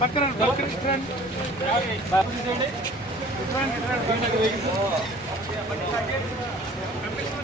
పక్కన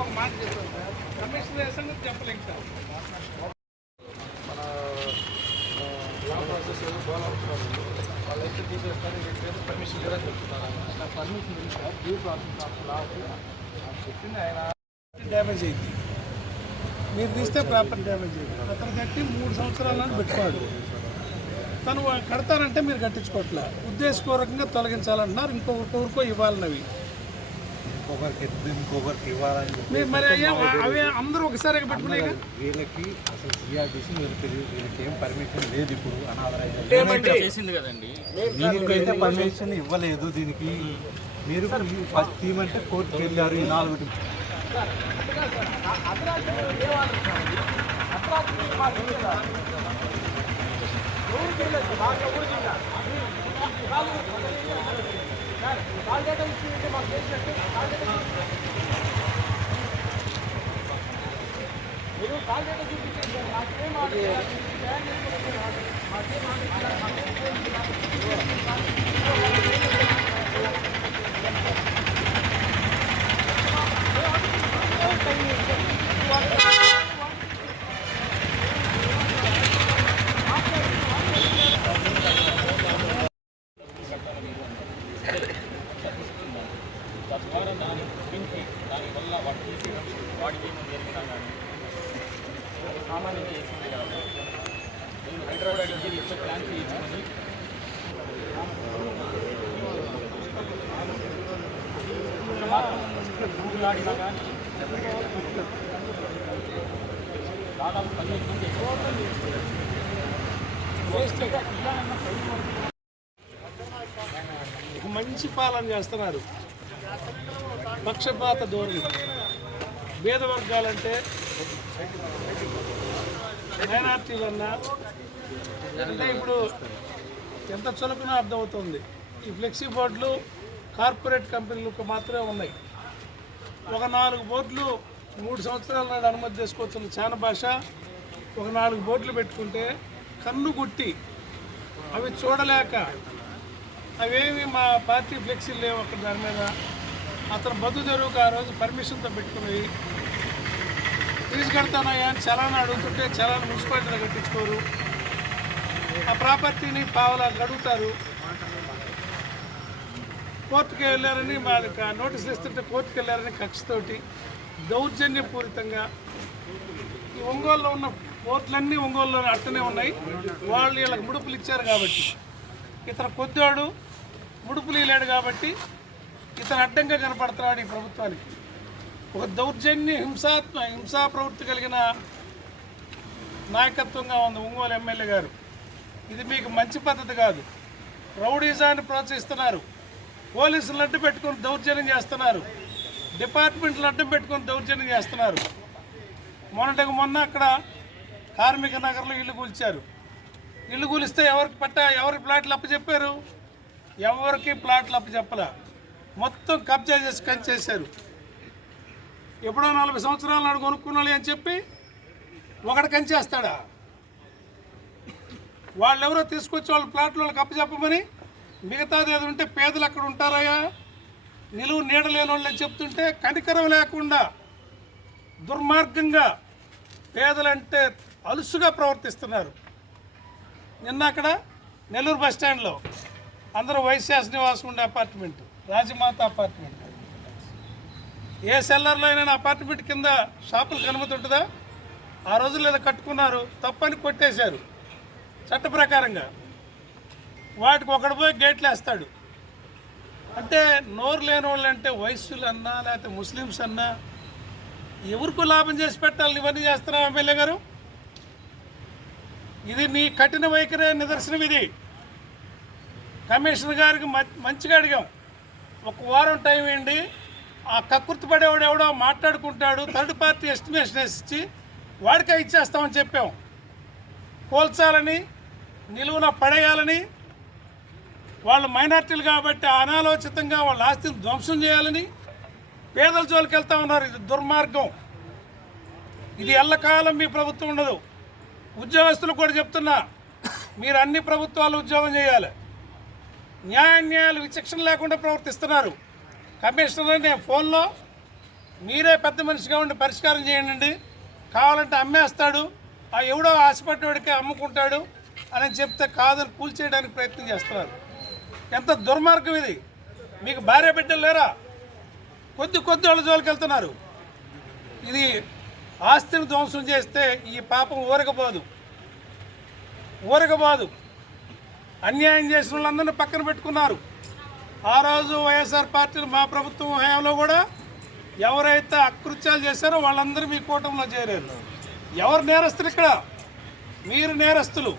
ఒక మాట చెప్తాను. కమిషనర్ సంగతి చెప్పలేము సార్. మన ప్రాసెస్ ఫాలో అవుతున్నారు. వాళ్ళైతే తీసేస్తారు, పర్మిషన్ కూడా చెప్తున్నారు. పర్మిషన్ ఉంది sir. Due process of law చెప్పింది ఆయన. డ్యామేజ్ అయింది, మీరు తీస్తే ప్రాపర్ డ్యామేజ్ అయింది. అతను కట్టి 3 సంవత్సరాలను పెట్టుకోడు. తను కడతానంటే మీరు కట్టించుకోవట్లే, ఉద్దేశపూర్వకంగా తొలగించాలంటున్నారు. ఇంకొకరికో ఇవ్వాలన్నవి ఇంకొకరికి ఇవ్వాలని మీరు మరి అవి అందరూ ఒకసారి పెట్టుకునే వీళ్ళకి అసలు సిఆర్టీసీ వీళ్ళకి ఏం పర్మిషన్ లేదు. ఇప్పుడు చేసింది కదండి, దీనికైతే పర్మిషన్ ఇవ్వలేదు. దీనికి మీరు ఫస్ట్ తీయమంటే కోర్టుకు వెళ్ళారు. ఈ 4 మీరు కాల్ డేటా చూపించండి. నాకేం తద్వారా దాన్ని గురించి దానివల్ల వాటి వాడి జరిగినా కానీ సామాన్యం చేసింది కాదు. నేను హైదరాబాద్ ఇంజనీర్ ఇచ్చే ప్లాన్ చేయించుకొని ఊళ్ళాడినా కానీ దాదాపు 15 మంది మంచి పాలన చేస్తున్నారు. పక్షపాత ధోరణి, పేద వర్గాలంటే మైనార్టీలన్నా అంటే ఇప్పుడు ఎంత చులకనో అర్థమవుతుంది. ఈ ఫ్లెక్సీ బోర్డులు కార్పొరేట్ కంపెనీలకు మాత్రమే ఉన్నాయి. ఒక 4 బోర్డులు 3 సంవత్సరాల నాడు అనుమతి చేసుకోవచ్చు. చాలా భాష ఒక 4 బోర్డులు పెట్టుకుంటే కన్ను గుట్టి అవి చూడలేక అవేమి మా పార్టీ ఫ్లెక్సీలు లేవు అక్కడ. దాని మీద అతను బతుకు తెరువుకు ఆ రోజు పర్మిషన్తో పెట్టుకుని తీసుకెడతానయ్యా అని చలానా అడుగుతుంటే చలానా మున్సిపాలిటీలో కట్టించుకోరు. ఆ ప్రాపర్టీని పావలా గడుగుతారు. కోర్టుకు వెళ్ళారని మాది నోటీసులు ఇస్తుంటే కోర్టుకు వెళ్ళారని కక్షతోటి దౌర్జన్యపూరితంగా ఈ ఒంగోలులో ఉన్న కోర్టులన్నీ ఒంగోలులో అట్టనే ఉన్నాయి. వాళ్ళు వీళ్ళకి ముడుపులు ఇచ్చారు కాబట్టి, ఇతను కొద్దివాడు ముడుపులు ఇవ్వలేడు కాబట్టి ఇతను అడ్డంగా కనపడుతున్నాడు ఈ ప్రభుత్వానికి. ఒక దౌర్జన్య హింసా ప్రవృత్తి కలిగిన నాయకత్వంగా ఉంది ఒంగోలు ఎమ్మెల్యే గారు. ఇది మీకు మంచి పద్ధతి కాదు. రౌడీజాన్ని ప్రోత్సహిస్తున్నారు. పోలీసులను అడ్డు పెట్టుకొని దౌర్జన్యం చేస్తున్నారు. డిపార్ట్మెంట్లను అడ్డం పెట్టుకొని దౌర్జన్యం చేస్తున్నారు. మొన్నటికి మొన్న అక్కడ కార్మిక నగర్లో ఇల్లు కూల్చారు. ఇల్లు కూలిస్తే ఎవరి ప్లాట్లు అప్పచెప్పారు? ఎవరికి ప్లాట్లు అప్పచెప్పలే. మొత్తం కబ్జా చేసి కంచేశారు. ఎప్పుడో 40 సంవత్సరాల నాడు కొనుక్కున్నాలి అని చెప్పి ఒకటి కంచేస్తాడా? వాళ్ళెవరో తీసుకొచ్చి వాళ్ళ ప్లాట్లు వాళ్ళకి అప్పచెప్పమని, మిగతాది ఏదో ఉంటే పేదలు అక్కడ ఉంటారయ్యా, నిలువు నీడ లేని వాళ్ళని చెప్తుంటే కనికరం లేకుండా దుర్మార్గంగా పేదలంటే అలుసుగా ప్రవర్తిస్తున్నారు. నిన్న అక్కడ నెల్లూరు బస్టాండ్లో అందరూ వైశ్యాస నివాసం ఉండే అపార్ట్మెంట్, రాజమాత అపార్ట్మెంట్. ఏ సెల్లర్లో అయినా అపార్ట్మెంట్ కింద షాపులకు అనుమతి ఉంటుందా? ఆ రోజుల్లో ఏదో కట్టుకున్నారు, తప్పని కొట్టేశారు చట్ట ప్రకారంగా. వాటికి ఒకడు పోయి గేట్లు వేస్తాడు. అంటే నోరు లేని వాళ్ళు అంటే వయస్సులు అన్నా లేకపోతే ముస్లిమ్స్ అన్నా ఎవరికో లాభం చేసి పెట్టాలని ఇవన్నీ చేస్తున్నాం ఎమ్మెల్యే గారు. ఇది నీ కఠిన వైఖరే నిదర్శనం. ఇది కమిషనర్ గారికి మంచిగా అడిగాం, 1 వారం టైం ఇవ్వండి. ఆ కక్కుర్తి పడేవాడు ఎవడో మాట్లాడుకుంటాడు, థర్డ్ పార్టీ ఎస్టిమేషన్ ఇచ్చి వాడికే ఇచ్చేస్తామని చెప్పాం. కోల్చాలని, నిలువున పడేయాలని, వాళ్ళు మైనార్టీలు కాబట్టి అనాలోచితంగా వాళ్ళ ఆస్తిని ధ్వంసం చేయాలని పేదల జోలికి వెళ్తా ఉన్నారు. ఇది దుర్మార్గం. ఇది ఎల్లకాలం మీ ప్రభుత్వం ఉండదు. ఉద్యోగస్తులు కూడా చెప్తున్నా, మీరు అన్ని ప్రభుత్వాలు ఉద్యోగం చేయాలి. న్యాయాన్యాయాలు విచక్షణ లేకుండా ప్రవర్తిస్తున్నారు. కమిషనర్ నేను ఫోన్లో మీరే పెద్ద మనిషిగా ఉండి పరిష్కారం చేయండి, కావాలంటే అమ్మేస్తాడు, ఆ ఎవడో ఆశపడ్డవాడికి అమ్ముకుంటాడు అని చెప్తే కాదని కూల్చేయడానికి ప్రయత్నం చేస్తున్నారు. ఎంత దుర్మార్గం ఇది! మీకు భార్య బిడ్డలు లేరా? కొద్ది వాళ్ళ జోలికి వెళ్తున్నారు. ఇది ఆస్తిని ధ్వంసం చేస్తే ఈ పాపం ఊరగబోదు. అన్యాయం చేసిన వాళ్ళందరినీ పక్కన పెట్టుకున్నారు. ఆ రోజు వైఎస్ఆర్ పార్టీలు మా ప్రభుత్వం హయాంలో కూడా ఎవరైతే అకృత్యాలు చేశారో వాళ్ళందరూ మీ కూటమిలో చేరారు. ఎవరు నేరస్తులు ఇక్కడ? మీరు నేరస్తులు.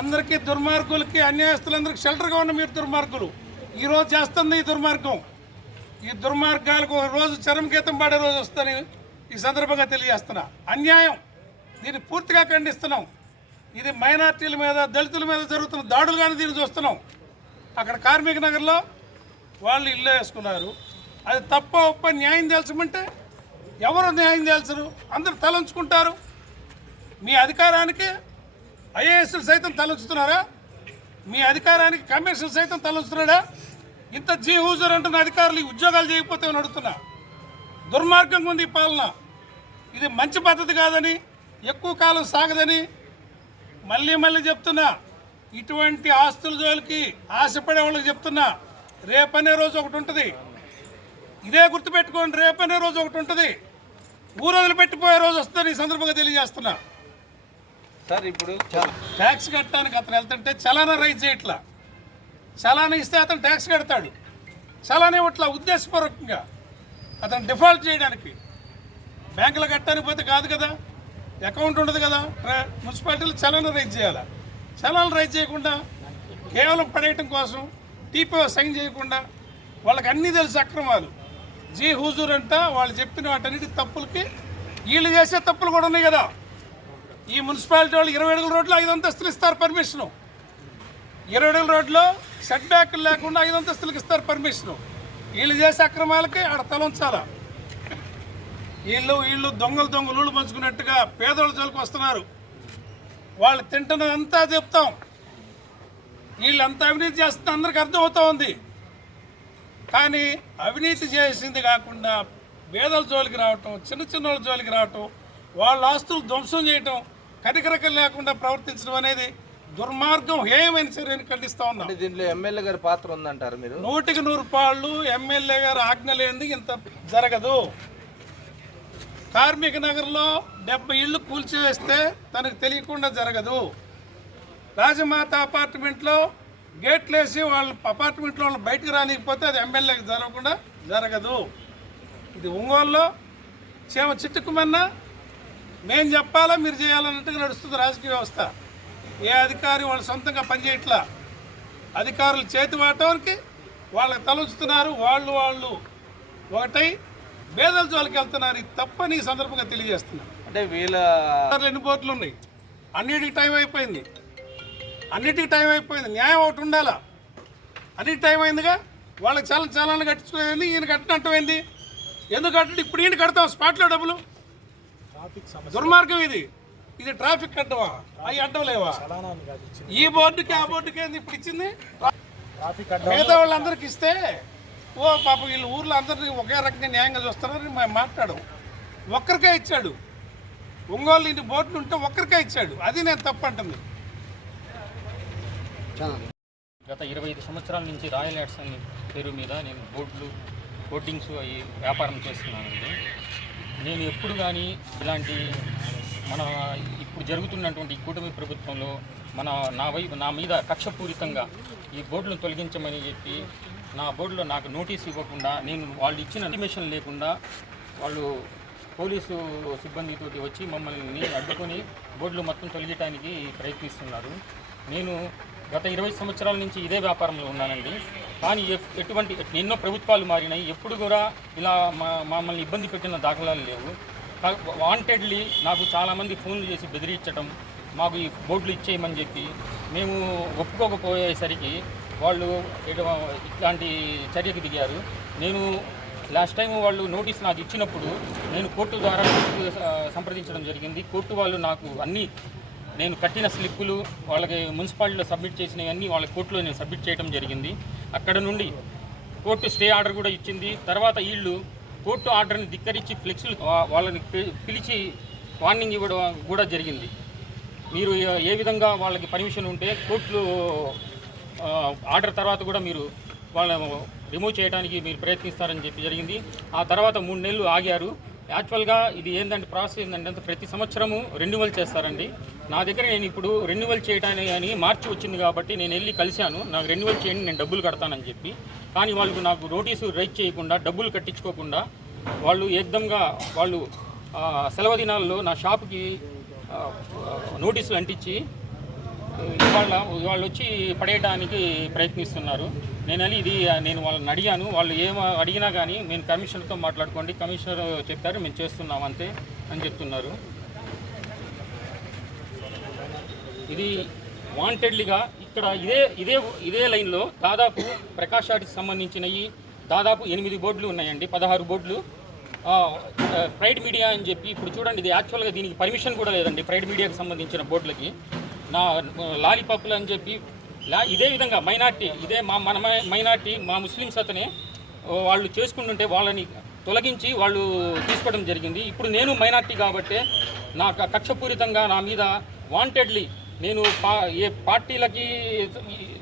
అందరికీ దుర్మార్గులకి అన్యాయస్తులందరికీ షెల్టర్గా ఉన్న మీరు దుర్మార్గులు. ఈరోజు చేస్తుంది ఈ దుర్మార్గం. ఈ దుర్మార్గాలకు ఒక రోజు చరమగీతం పాడే రోజు వస్తుందని ఈ సందర్భంగా తెలియజేస్తున్నా. అన్యాయం, దీన్ని పూర్తిగా ఖండిస్తున్నాం. ఇది మైనార్టీల మీద, దళితుల మీద జరుగుతున్న దాడులుగానే దీన్ని చూస్తున్నాం. అక్కడ కార్మిక నగర్లో వాళ్ళు ఇల్లు వేసుకున్నారు. అది తప్ప ఒప్ప న్యాయం తేల్చమంటే ఎవరు న్యాయం తేల్చరు, అందరూ తలంచుకుంటారు. మీ అధికారానికి ఐఏఎస్లు సైతం తలంచుతున్నారా? మీ అధికారానికి కమిషనర్ సైతం తలంచుతున్నాడా? ఇంత జీ హూజర్ అంటున్న అధికారులు ఉద్యోగాలు చేయకపోతే అడుగుతున్నా. దుర్మార్గంగా ఉంది ఈ పాలన. ఇది మంచి పద్ధతి కాదని, ఎక్కువ కాలం సాగదని మళ్ళీ చెప్తున్నా. ఇటువంటి ఆస్తుల జోలికి ఆశపడే వాళ్ళకి చెప్తున్నా, రేపనే రోజు ఒకటి ఉంటుంది. ఇదే గుర్తుపెట్టుకోండి, రేపనే రోజు ఒకటి ఉంటుంది. ఊరు వదిలిపెట్టిపోయే రోజు వస్తుందని ఈ సందర్భంగా తెలియజేస్తున్నా. సార్ ఇప్పుడు ట్యాక్స్ కట్టడానికి అతను వెళ్తుంటే చలానా రైజ్ చేయట్లా. చలానా ఇస్తే అతను ట్యాక్స్ కడతాడు. చలానా ఇవ్వట్లా ఉద్దేశపూర్వకంగా అతను డిఫాల్ట్ చేయడానికి. బ్యాంకులో కట్టడానికి పోతే కాదు కదా, అకౌంట్ ఉండదు కదా. మున్సిపాలిటీలు చలానా రైజ్ చేయాలి. చలానాలు రైజ్ చేయకుండా కేవలం పడేయటం కోసం టీపీఓ సైన్ చేయకుండా వాళ్ళకి అన్నీ తెలుసు అక్రమాలు. జీ హుజూర్ అంట వాళ్ళు చెప్పిన వాటన్నిటి తప్పులకి వీళ్ళు చేసే తప్పులు కూడా ఉన్నాయి కదా. ఈ మున్సిపాలిటీ వాళ్ళు 20 అడుగుల రోడ్లో 5 అంతస్తులు ఇస్తారు పర్మిషను. 20 అడుగుల రోడ్లో సెట్ బ్యాక్లు లేకుండా 5 అంతస్తులకు ఇస్తారు పర్మిషను. వీళ్ళు చేసే అక్రమాలకి ఆడ తలంచాలా. వీళ్ళు దొంగలు పంచుకున్నట్టుగా పేదోళ్ళ జోలికి వస్తున్నారు. వాళ్ళు తింటున్నదంతా చెప్తాం. వీళ్ళంతా అవినీతి చేస్తున్న అందరికీ అర్థమవుతూ ఉంది. కానీ అవినీతి చేసింది కాకుండా పేదల జోలికి రావటం, చిన్న వాళ్ళ జోలికి రావటం, వాళ్ళ ఆస్తులు ధ్వంసం చేయటం, కనికరకం లేకుండా ప్రవర్తించడం అనేది దుర్మార్గం, హేయమైన చర్యని ఖండిస్తూ ఉన్నాం. దీంట్లో ఎమ్మెల్యే గారి పాత్ర ఉందంటారు మీరు? 100కి 100 పాళ్ళు ఎమ్మెల్యే గారు ఆజ్ఞ లేనిది ఇంత జరగదు. కార్మిక నగర్లో 70 ఇళ్ళు కూల్చివేస్తే తనకు తెలియకుండా జరగదు. రాజమాత అపార్ట్మెంట్లో గేట్లు వేసి వాళ్ళ అపార్ట్మెంట్లో వాళ్ళు బయటకు రానికపోతే అది ఎమ్మెల్యేకి జరగకుండా జరగదు. ఇది ఒంగోలులో చేమ చిట్టుకుమన్నా మేము చెప్పాలా మీరు చేయాలన్నట్టుగా నడుస్తుంది రాజకీయ వ్యవస్థ. ఏ అధికారి వాళ్ళు సొంతంగా పనిచేయట్లా. అధికారులు చేతి వాటానికి వాళ్ళకి తలుచుతున్నారు. వాళ్ళు ఒకటై పేదల జోలికి వెళ్తున్నారు. ఇది తప్పని ఈ సందర్భంగా తెలియజేస్తున్నారు. అంటే వీళ్ళ ఎన్ని బోర్డులు ఉన్నాయి, అన్నిటికీ టైం అయిపోయింది. న్యాయం ఒకటి ఉండాలా. అన్నిటి టైం అయిందిగా. వాళ్ళకి చాలా కట్టించుకోయింది, ఈయన కట్టినట్టు అయింది. ఎందుకు కట్టండి? ఇప్పుడు ఈయన కడతాం స్పాట్లో డబ్బులు. దుర్మార్గం ఇది ట్రాఫిక్ అడ్డమా? అవి అడ్డం లేవా? ఈ బోర్డుకి ఆ బోర్డుకి ఏంది ఇప్పుడు ఇచ్చింది? మిగతా వాళ్ళందరికి ఇస్తే పాపం వీళ్ళు ఊర్లో అందరినీ ఒకే రకంగా న్యాయంగా చూస్తారని మేము మాట్లాడం. ఒక్కరికే ఇచ్చాడు. ఒంగోలు ఇంటి బోర్డులు ఉంటే ఒక్కరికే ఇచ్చాడు. అది నేను తప్పంటుంది. గత 25 సంవత్సరాల నుంచి రాయల్ యాడ్స్ అనే పేరు మీద నేను బోర్డింగ్స్ అవి వ్యాపారం చేస్తున్నానండి. నేను ఎప్పుడు కానీ ఇలాంటి ఇప్పుడు జరుగుతున్నటువంటి ఈ కూటమి ప్రభుత్వంలో నా మీద కక్షపూరితంగా ఈ బోర్డులను తొలగించమని చెప్పి నా బోర్డులో నాకు నోటీస్ ఇవ్వకుండా, నేను వాళ్ళు ఇచ్చిన ఇంటిమేషన్ లేకుండా వాళ్ళు పోలీసు సిబ్బందితోటి వచ్చి మమ్మల్ని అడ్డుకొని బోర్డులు మొత్తం తొలగించడానికి ప్రయత్నిస్తున్నారు. నేను గత 20 సంవత్సరాల నుంచి ఇదే వ్యాపారంలో ఉన్నానండి. కానీ ఎన్నో ప్రభుత్వాలు మారినాయి, ఎప్పుడు కూడా ఇలా మమ్మల్ని ఇబ్బంది పెట్టిన దాఖలాలు లేవు. వాంటెడ్లీ నాకు చాలామంది ఫోన్లు చేసి బెదిరించడం, మాకు ఈ బోర్డులు ఇచ్చేయమని చెప్పి మేము ఒప్పుకోకపోయేసరికి వాళ్ళు ఇట్లాంటి చర్యకు దిగారు. నేను లాస్ట్ టైం వాళ్ళు నోటీస్ నాకు ఇచ్చినప్పుడు నేను కోర్టు ద్వారా సంప్రదించడం జరిగింది. కోర్టు వాళ్ళు నాకు అన్ని నేను కట్టిన స్లిప్పులు వాళ్ళకి మున్సిపాలిటీలో సబ్మిట్ చేసినవన్నీ వాళ్ళ కోర్టులో నేను సబ్మిట్ చేయడం జరిగింది. అక్కడ నుండి కోర్టు స్టే ఆర్డర్ కూడా ఇచ్చింది. తర్వాత వీళ్ళు కోర్టు ఆర్డర్ని ధిక్కరించి ఫ్లెక్సులు వాళ్ళని పిలిచి వార్నింగ్ ఇవ్వడం కూడా జరిగింది. మీరు ఏ విధంగా వాళ్ళకి పర్మిషన్ ఉంటే కోర్టులో ఆర్డర్ తర్వాత కూడా మీరు వాళ్ళ రిమూవ్ చేయడానికి మీరు ప్రయత్నిస్తారని చెప్పి జరిగింది. ఆ తర్వాత 3 నెలలు ఆగారు. యాక్చువల్గా ఇది ఏంటంటే ప్రాసెస్ ఏంటంటే ప్రతి సంవత్సరము రెన్యువల్ చేస్తారండి. నా దగ్గర నేను ఇప్పుడు రెన్యువల్ చేయడానికి అని మార్చి వచ్చింది కాబట్టి నేను వెళ్ళి కలిశాను. నాకు రెన్యువల్ చేయండి, నేను డబ్బులు కడతానని చెప్పి. కానీ వాళ్ళు నాకు నోటీసు రైట్ చేయకుండా, డబ్బులు కట్టించుకోకుండా వాళ్ళు ఏకదంగా వాళ్ళు సెలవు దినాల్లో నా షాపుకి నోటీసులు అంటించి వాళ్ళు వచ్చి పడేయడానికి ప్రయత్నిస్తున్నారు. నేను వాళ్ళని అడిగాను. వాళ్ళు అడిగినా కానీ మేము కమిషనర్తో మాట్లాడుకోండి, కమిషనర్ చెప్పారు మేము చేస్తున్నాం అంతే అని చెప్తున్నారు. ఇది వాంటెడ్లీగా ఇక్కడ ఇదే లైన్లో దాదాపు ప్రకాష్ ఆర్ట్కి సంబంధించినవి దాదాపు 8 బోర్డులు ఉన్నాయండి, 16 బోర్డులు. ప్రైడ్ మీడియా అని చెప్పి ఇప్పుడు చూడండి, ఇది యాక్చువల్గా దీనికి పర్మిషన్ కూడా లేదండి. ప్రైడ్ మీడియాకి సంబంధించిన బోర్డులకి నా లాలీపాప్లు అని చెప్పి ఇదే విధంగా మైనార్టీ, ఇదే మన మైనార్టీ మా ముస్లిమ్స్ అతనే వాళ్ళు చేసుకుంటుంటే వాళ్ళని తొలగించి వాళ్ళు తీసుకోవడం జరిగింది. ఇప్పుడు నేను మైనార్టీ కాబట్టి నాకు కక్షపూరితంగా నా మీద వాంటెడ్లీ, నేను ఏ పార్టీలకి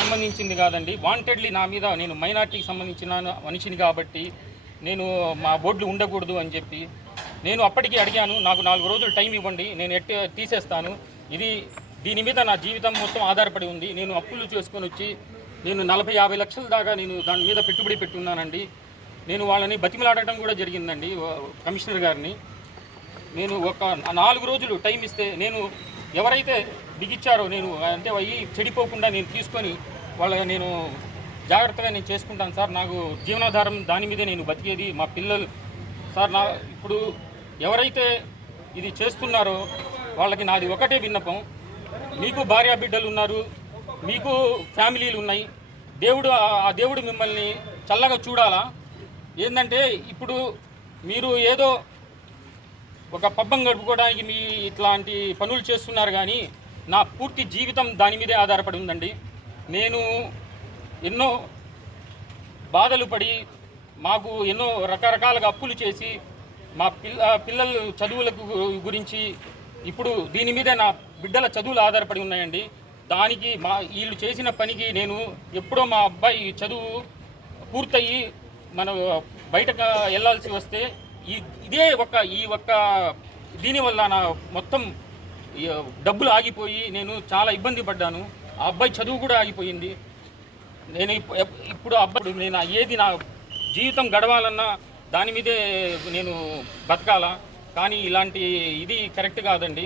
సంబంధించింది కాదండి, వాంటెడ్లీ నా మీద నేను మైనార్టీకి సంబంధించిన మనిషిని కాబట్టి నేను మా బోర్డులు ఉండకూడదు అని చెప్పి నేను అప్పటికి అడిగాను. నాకు 4 రోజులు టైం ఇవ్వండి, నేను తీసేస్తాను. దీని మీద నా జీవితం మొత్తం ఆధారపడి ఉంది. నేను అప్పులు చేసుకొని వచ్చి నేను 40-50 లక్షల దాకా నేను దాని మీద పెట్టుబడి పెట్టున్నానండి. నేను వాళ్ళని బతిమలాడటం కూడా జరిగిందండి కమిషనర్ గారిని. నేను ఒక 4 రోజులు టైం ఇస్తే నేను ఎవరైతే బిగిచ్చారో నేను అంటే అవి చెడిపోకుండా నేను తీసుకొని నేను జాగ్రత్తగా నేను చేసుకుంటాను సార్. నాకు జీవనాధారం దాని మీదే నేను బతికేది, మా పిల్లలు సార్. ఇప్పుడు ఎవరైతే ఇది చేస్తున్నారో వాళ్ళకి నాది ఒకటే విన్నపం, మీకు భార్యా బిడ్డలు ఉన్నారు, మీకు ఫ్యామిలీలు ఉన్నాయి. ఆ దేవుడు మిమ్మల్ని చల్లగా చూడాలా. ఏంటంటే ఇప్పుడు మీరు ఏదో ఒక పబ్బం గడుపుకోవడానికి మీ ఇట్లాంటి పనులు చేస్తున్నారు, కానీ నా పూర్తి జీవితం దాని మీదే ఆధారపడి ఉందండి. నేను ఎన్నో బాధలు పడి మాకు ఎన్నో రకరకాలుగా అప్పులు చేసి మా పిల్లల చదువులకు గురించి ఇప్పుడు దీని మీద నా బిడ్డల చదువులు ఆధారపడి ఉన్నాయండి. దానికి వీళ్ళు చేసిన పనికి నేను ఎప్పుడో మా అబ్బాయి చదువు పూర్తయి మనం బయటకు వెళ్ళాల్సి వస్తే ఈ ఒక్క దీనివల్ల నా మొత్తం డబ్బులు ఆగిపోయి నేను చాలా ఇబ్బంది పడ్డాను. ఆ అబ్బాయి చదువు కూడా ఆగిపోయింది. నేను ఇప్పుడు నేను ఏది నా జీవితం గడవాలన్నా దాని మీదే నేను బతకాలా. కానీ ఇలాంటి ఇది కరెక్ట్ కాదండి.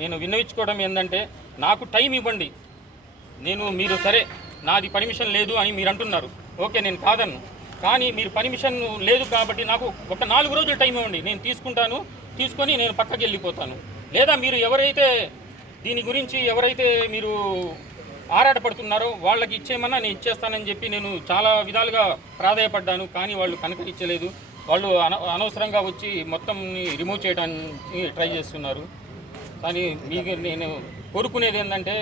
నేను విన్నవించుకోవడం ఏంటంటే నాకు టైం ఇవ్వండి. మీరు సరే నాది పర్మిషన్ లేదు అని మీరు అంటున్నారు, ఓకే నేను కాదన్ను. కానీ మీరు పర్మిషన్ లేదు కాబట్టి నాకు ఒక 4 రోజులు టైం ఇవ్వండి, నేను తీసుకొని నేను పక్కకి వెళ్ళిపోతాను. లేదా మీరు దీని గురించి ఎవరైతే మీరు ఆరాటపడుతున్నారో వాళ్ళకి ఇచ్చేయమన్నా నేను ఇచ్చేస్తానని చెప్పి నేను చాలా విధాలుగా ప్రాధాయపడ్డాను. కానీ వాళ్ళు కనుకరించలేదు. వాళ్ళు అనవసరంగా వచ్చి మొత్తం రిమూవ్ చేయడానికి ట్రై చేస్తున్నారు. కానీ నేను కోరుకునేది ఏంటంటే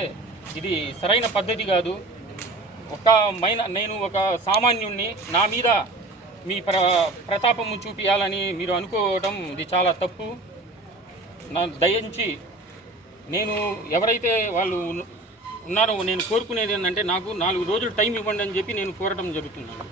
ఇది సరైన పద్ధతి కాదు. నేను ఒక సామాన్యుణ్ణి, నా మీద మీ ప్రతాపము చూపించాలని మీరు అనుకోవడం ఇది చాలా తప్పు. దయించి ఎవరైతే వాళ్ళు ఉన్నారో నేను కోరుకునేది ఏంటంటే నాకు 4 రోజులు టైం ఇవ్వండి అని చెప్పి నేను కోరడం జరుగుతున్నాను.